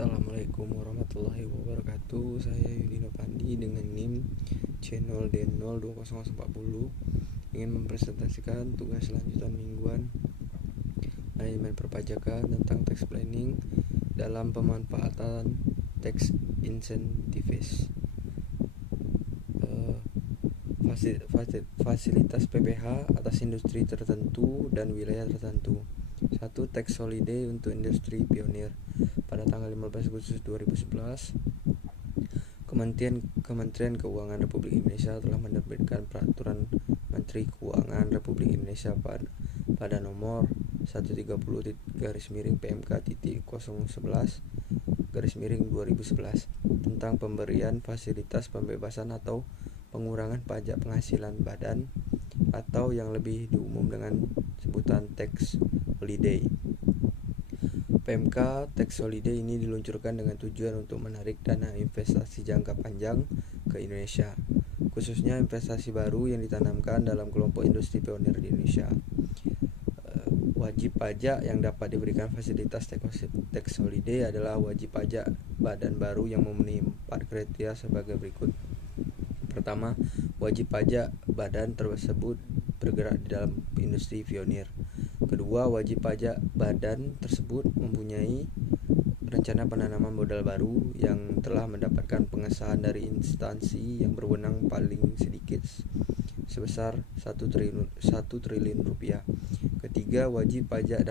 Assalamualaikum warahmatullahi wabarakatuh. Saya Yudino Pandi dengan NIM channel D02040 ingin mempresentasikan tugas lanjutan mingguan manajemen perpajakan tentang tax planning dalam pemanfaatan tax incentives. Fasilitas PPH atas industri tertentu dan wilayah tertentu. 1. Tax holiday untuk industri pionir. Pada tanggal 15 Agustus 2011, Kementerian Keuangan Republik Indonesia telah menerbitkan Peraturan Menteri Keuangan Republik Indonesia pada nomor 130-PMK.011/2011 tentang pemberian fasilitas pembebasan atau pengurangan pajak penghasilan badan atau yang lebih diumum dengan sebutan tax holiday. PMK Tax Holiday ini diluncurkan dengan tujuan untuk menarik dana investasi jangka panjang ke Indonesia, khususnya investasi baru yang ditanamkan dalam kelompok industri pionir di Indonesia. Wajib pajak yang dapat diberikan fasilitas Tax Holiday adalah wajib pajak badan baru yang memenuhi 4 kriteria sebagai berikut. Pertama, wajib pajak badan tersebut bergerak di dalam industri pionir. Kedua, wajib pajak badan tersebut mempunyai rencana penanaman modal baru yang telah mendapatkan pengesahan dari instansi yang berwenang paling sedikit sebesar 1 triliun rupiah. Ketiga, wajib pajak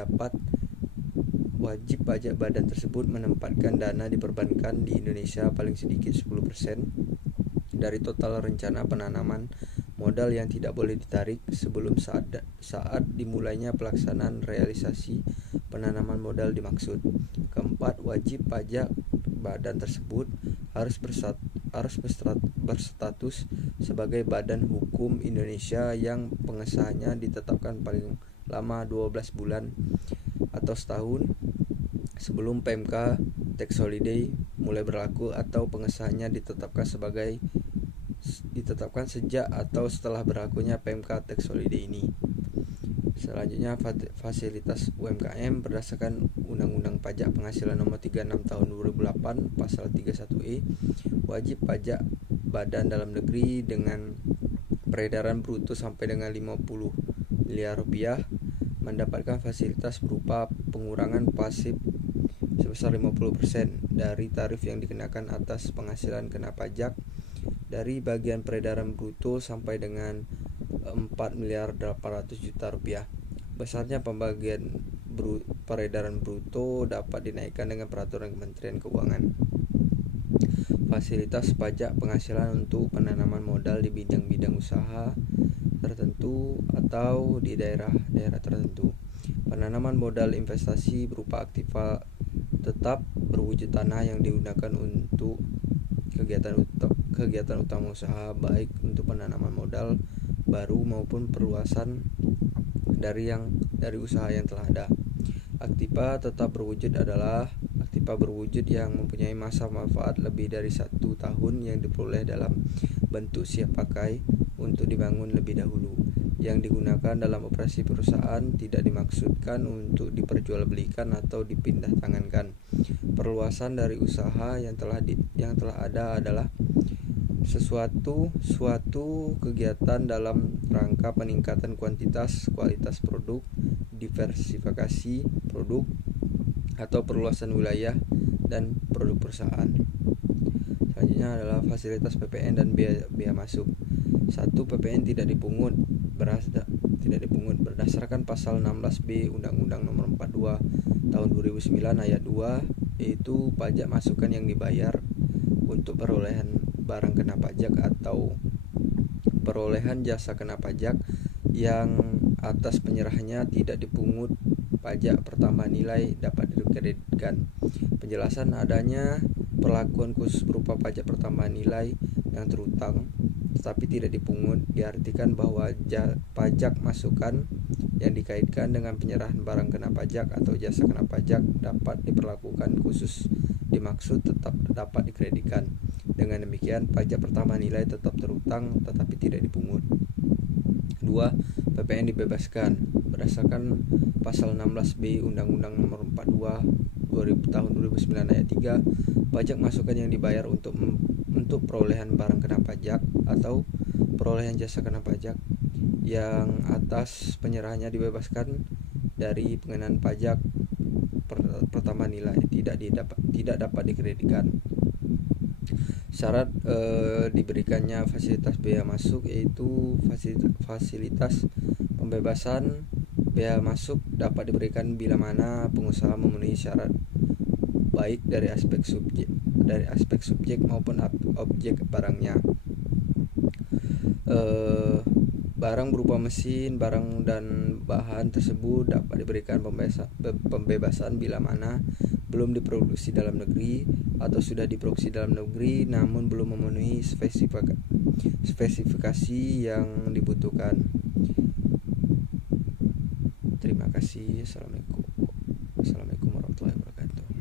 badan tersebut menempatkan dana di perbankan di Indonesia paling sedikit 10% dari total rencana penanaman modal yang tidak boleh ditarik sebelum saat dimulainya pelaksanaan realisasi penanaman modal dimaksud. Keempat, wajib pajak badan tersebut harus berstatus sebagai badan hukum Indonesia yang pengesahannya ditetapkan paling lama 12 bulan atau setahun sebelum PMK Tax Holiday mulai berlaku atau pengesahannya ditetapkan sejak atau setelah berlakunya PMK Tax Holiday ini. Selanjutnya, fasilitas UMKM berdasarkan Undang-Undang Pajak Penghasilan Nomor 36 Tahun 2008 Pasal 31E, wajib pajak badan dalam negeri dengan peredaran bruto sampai dengan 50 miliar rupiah mendapatkan fasilitas berupa pengurangan pasif sebesar 50% dari tarif yang dikenakan atas penghasilan kena pajak dari bagian peredaran bruto sampai dengan 4.800 juta rupiah. Besarnya pembagian peredaran bruto dapat dinaikkan dengan peraturan Kementerian Keuangan. Fasilitas pajak penghasilan untuk penanaman modal di bidang-bidang usaha tertentu atau di daerah-daerah tertentu. Penanaman modal investasi berupa aktiva tetap berwujud tanah yang digunakan untuk kegiatan utama usaha, baik untuk penanaman modal baru maupun perluasan dari usaha yang telah ada. Aktiva tetap berwujud adalah aktiva berwujud yang mempunyai masa manfaat lebih dari 1 tahun yang diperoleh dalam bentuk siap pakai untuk dibangun lebih dahulu, yang digunakan dalam operasi perusahaan, tidak dimaksudkan untuk diperjualbelikan atau dipindah tangankan. Perluasan dari usaha yang telah ada adalah suatu kegiatan dalam rangka peningkatan kualitas produk, diversifikasi produk, atau perluasan wilayah dan produk perusahaan. Selanjutnya adalah fasilitas PPN dan biaya masuk. 1. PPN tidak dipungut berdasarkan pasal 16B Undang-Undang Nomor 42 Tahun 2009 Ayat 2, yaitu pajak masukan yang dibayar untuk perolehan barang kena pajak atau perolehan jasa kena pajak yang atas penyerahannya tidak dipungut pajak pertambahan nilai dapat dikreditkan. Penjelasan adanya perlakuan khusus berupa pajak pertambahan nilai yang terutang tetapi tidak dipungut diartikan bahwa pajak masukan yang dikaitkan dengan penyerahan barang kena pajak atau jasa kena pajak dapat diperlakukan khusus dimaksud tetap dapat dikreditkan. Dengan demikian, pajak pertambahan nilai tetap terutang tetapi tidak dipungut. 2. PPN dibebaskan. Berdasarkan pasal 16B Undang-Undang Nomor 42 tahun 2009 ayat 3, pajak masukan yang dibayar untuk perolehan barang kena pajak atau perolehan jasa kena pajak yang atas penyerahannya dibebaskan dari pengenaan pajak pertama nilai, tidak dapat dikreditkan. Syarat diberikannya fasilitas bea masuk yaitu fasilitas pembebasan bea masuk dapat diberikan bila mana pengusaha memenuhi syarat baik dari aspek subjek maupun objek barangnya. Barang berupa mesin, barang dan bahan tersebut dapat diberikan pembebasan bila mana belum diproduksi dalam negeri atau sudah diproduksi dalam negeri namun belum memenuhi spesifikasi yang dibutuhkan. Terima kasih. Assalamualaikum warahmatullahi wabarakatuh.